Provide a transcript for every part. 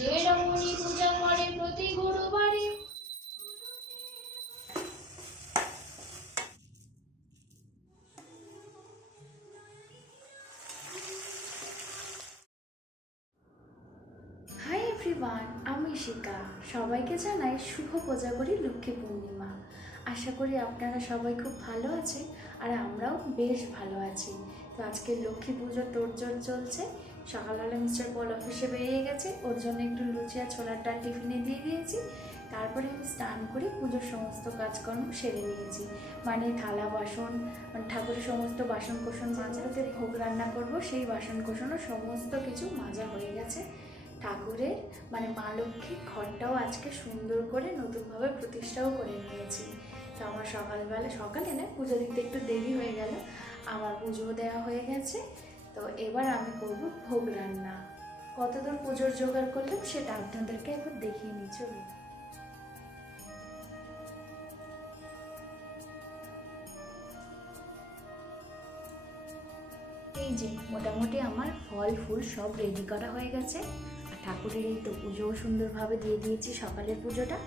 পূজা করে আমি শিকা সবাইকে জানাই শুভ কোজাগরী লক্ষ্মী পূর্ণিমা। আশা করি আপনারা সবাই খুব ভালো আছেন আর আমরাও বেশ ভালো আছি। তো আজকে লক্ষ্মী পুজোর তোড়জোড় চলছে। সকালবেলা মিস্টার পল অফিসে বেরিয়ে গেছে। ওর জন্য একটু লুচি আর ছোলার ডাল টিফিনে দিয়ে দিয়েছি। তারপরে আমি স্নান করে পুজোর সমস্ত কাজকর্ম সেরে নিয়েছি। মানে থালা বাসন মানে ঠাকুরের সমস্ত বাসন কোসন মাঝাতে ভোগ রান্না করব, সেই বাসন কোসনও সমস্ত কিছু মাজা হয়ে গেছে। ঠাকুরের মানে মা লক্ষ্মীর ঘরটাও আজকে সুন্দর করে নতুনভাবে প্রতিষ্ঠাও করে নিয়েছি। তো আমার সকালবেলা, সকালে না, পুজো দিতে একটু দেরি হয়ে গেল। আমার পুজো দেওয়া হয়ে গেছে। তো এবার আমি করব ভোগ রান্না। কতদূর পুজোর জোগাড় করলাম সেটা আপনাদেরকে একবার দেখিয়ে নিই, চলুন। এই যে, মোটামুটি আমার ফল, ফুল সব রেডি করা হয়ে গেছে। আর ঠাকুরের এই তো পুজোও সুন্দরভাবে দিয়ে দিয়েছি সকালের পুজোটা।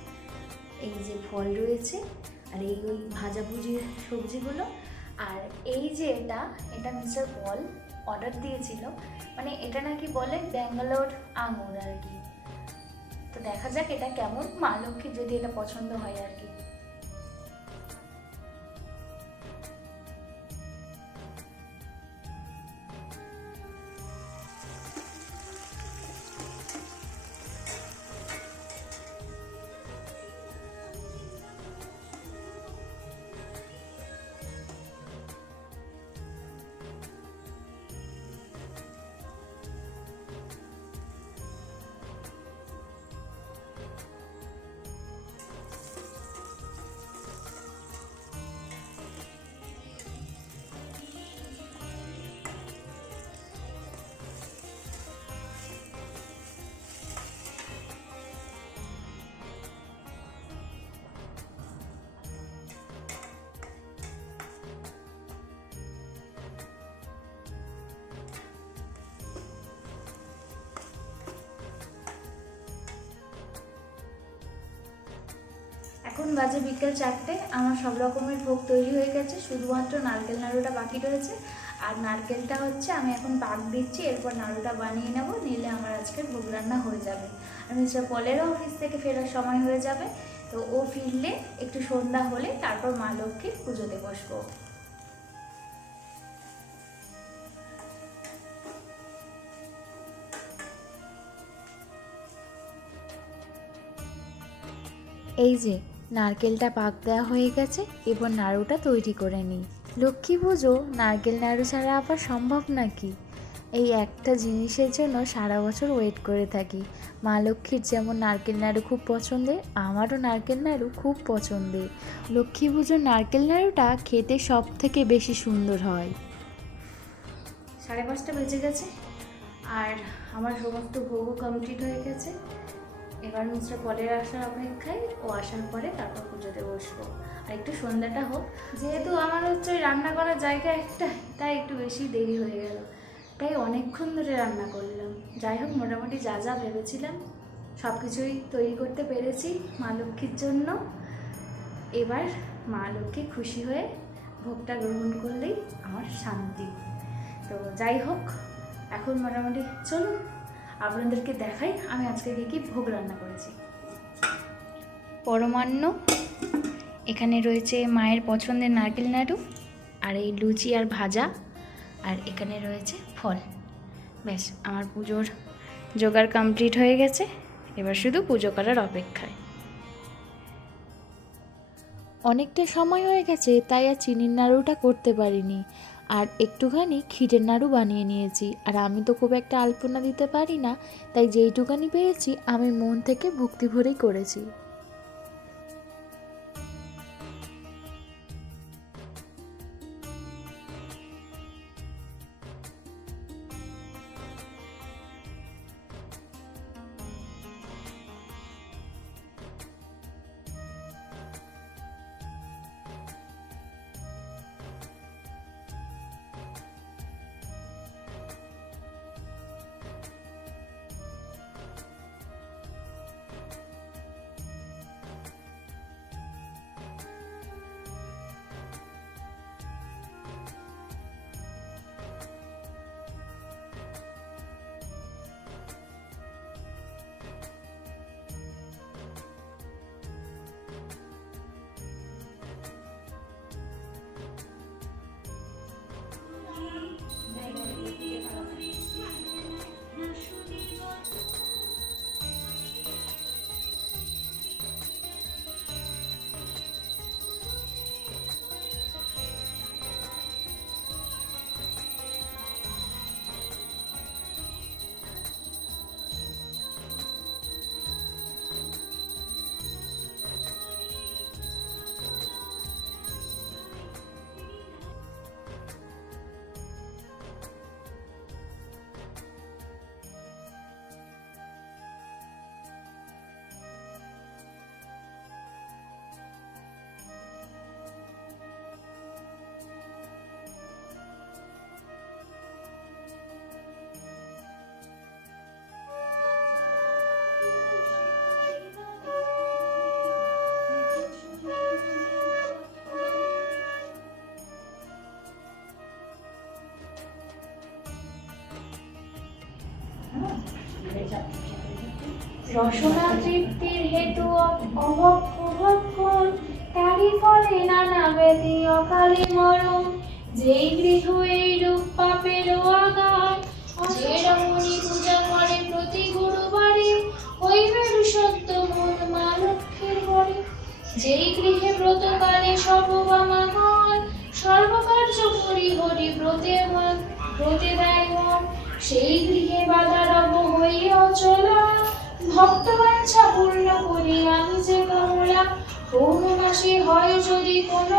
এই যে ফল রয়েছে, আর এই ওই ভাজাভুজির সবজিগুলো। আর এই যে এটা এটা মিস্টার পল অর্ডার দিয়েছিল। মানে এটা নাকি বলে ব্যাঙ্গালোর আঙুর আর কি। তো দেখা যাক এটা কেমন। মা লক্ষ্মীর যদি এটা পছন্দ হয় আর কি। এখন বাজে বিকেল চারটে, আমার সব রকমের ভোগ তৈরি হয়ে গেছে, শুধুমাত্র নারকেল নাড়ুটা বাকি রয়েছে। আর নারকেলটা হচ্ছে আমি এখন পাক দিচ্ছি, এরপর নাড়ুটা বানিয়ে নেব, নিলে আমার আজকের ভোগ রান্না হয়ে যাবে। আর মিস্টার পলেরও অফিস থেকে ফেরার সময় হয়ে যাবে, তো ও ফিরলে একটু সন্ধ্যা হলে তারপর মা লক্ষ্মীর পুজোতে বসবো। এই যে নারকেলটা পাক দেওয়া হয়ে গেছে, এবার নাড়ুটা তৈরি করে নিই। লক্ষ্মী পুজো, নারকেল নাড়ু ছাড়া আবার সম্ভব নাকি? এই একটা জিনিসের জন্য সারা বছর ওয়েট করে থাকি। মা লক্ষ্মীর যেমন নারকেল নাড়ু খুব পছন্দের, আমারও নারকেল নাড়ু খুব পছন্দের। লক্ষ্মী পুজোর নারকেল নাড়ুটা খেতে সব থেকে বেশি সুন্দর হয়। সাড়ে পাঁচটা বেজে গেছে, আর আমার সমস্ত ভোগও কমপ্লিট হয়ে গেছে। এবার মিস্টার পলের আসার অপেক্ষায় ও আসার পরে তারপর পুজোতে বসবো। আর একটু সন্ধ্যাটা হোক, যেহেতু আমার হচ্ছে ওই রান্না করার জায়গা একটা তাই একটু বেশি দেরি হয়ে গেল। প্রায় অনেকক্ষণ ধরে রান্না করলাম। যাই হোক, মোটামুটি যা যা ভেবেছিলাম সব কিছুই তৈরি করতে পেরেছি মা লক্ষ্মীর জন্য। এবার মা লক্ষ্মী খুশি হয়ে ভোগটা গ্রহণ করলেই আমার শান্তি। তো যাই হোক, এখন মোটামুটি চলুন আপনাদেরকে দেখাই আমি আজকে কী কী ভোগ রান্না করেছি। পরমান্ন এখানে রয়েছে মায়ের পছন্দের নারকেল নাড়ু আর এই লুচি আর ভাজা আর এখানে রয়েছে ফল। ব্যাস আমার পুজোর জোগাড় কমপ্লিট হয়ে গেছে। এবার শুধু পুজো করার অপেক্ষায়। অনেকটা সময় হয়ে গেছে তাই আর চিনির নাড়ুটা করতে পারিনি। আর একটুখানি ক্ষীরের নাড়ু বানিয়ে নিয়েছি। আর আমি তো খুব একটা আলপনা দিতে পারি না, তাই যেইটুখানি পেয়েছি আমি মন থেকে ভক্তি ভরেই করেছি। রসনা তৃপ্তির হেতু অভাব প্রভাবক্ষণ তারই ফলে নানা ব্যাধি অকালে মরণ যেই গৃহ এই রূপ পাপের আগার যে রমণী পূজা করে প্রতি গুরুবারে, হইবে বিশুদ্ধ মন মা লক্ষ্মীর যেই গৃহে ব্রতকালে সর্ববামাগণ সর্বকার্য করি হরি ব্রতে ব্রতে দেয় সেই গৃহে বাধা রব হইয়া অচলা ভক্তবাঞ্ছা পূর্ণ করি আমি যে কমলা। হয় যদি কোন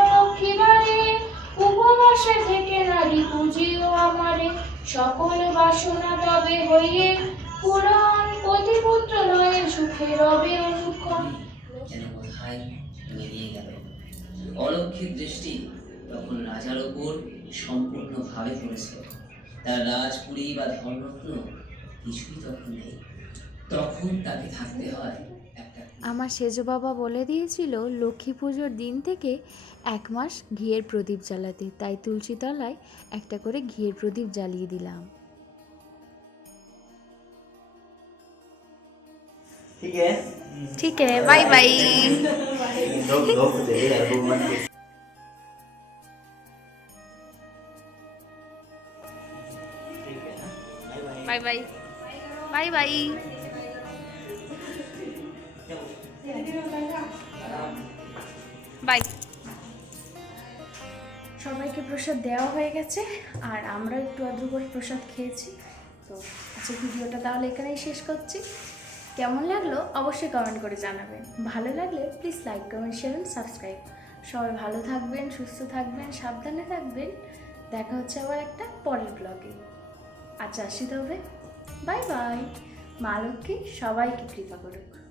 উপবাসে থেকে নারী পুজিও আমারে। সকল বাসনা তবে হইয়ে পুরাণ। পতিপুত্র নয় সুখে রবে অনুক্ষণ। যেন দৃষ্টি তখন রাজার ওপর সম্পূর্ণভাবে পড়েছে তার রাজপুরী বা ধর্মরত্ন কিছুই তখন নেই। তখন তাকে থাকতে হয় আমার সেজ বাবা বলে দিয়েছিল লক্ষ্মী পুজোর দিন থেকে এক মাস ঘিয়ের প্রদীপ জ্বালাতে। তাই তুলসী তলায় একটা করে ঘিয়ের প্রদীপ জ্বালিয়ে দিলাম। ঠিক আছে। ঠিক আছে bye bye. Bye bye bye. Bye. Bye সবাইকে প্রসাদ দেওয়া হয়ে গেছে, আর আমরা একটু আদ্র করে প্রসাদ খেয়েছি। তো আজকে ভিডিওটা তাহলে এখানেই শেষ করছি। কেমন লাগল অবশ্যই কমেন্ট করে জানাবেন। ভালো লাগলে please like comment share subscribe সবাই ভালো থাকবেন, সুস্থ থাকবেন, সাবধানে থাকবেন। দেখা হচ্ছে আবার একটা পরের ব্লগে আচ্ছা আসি তবে বাই বাই। মা লক্ষ্মী সবাইকে কৃপা করুক।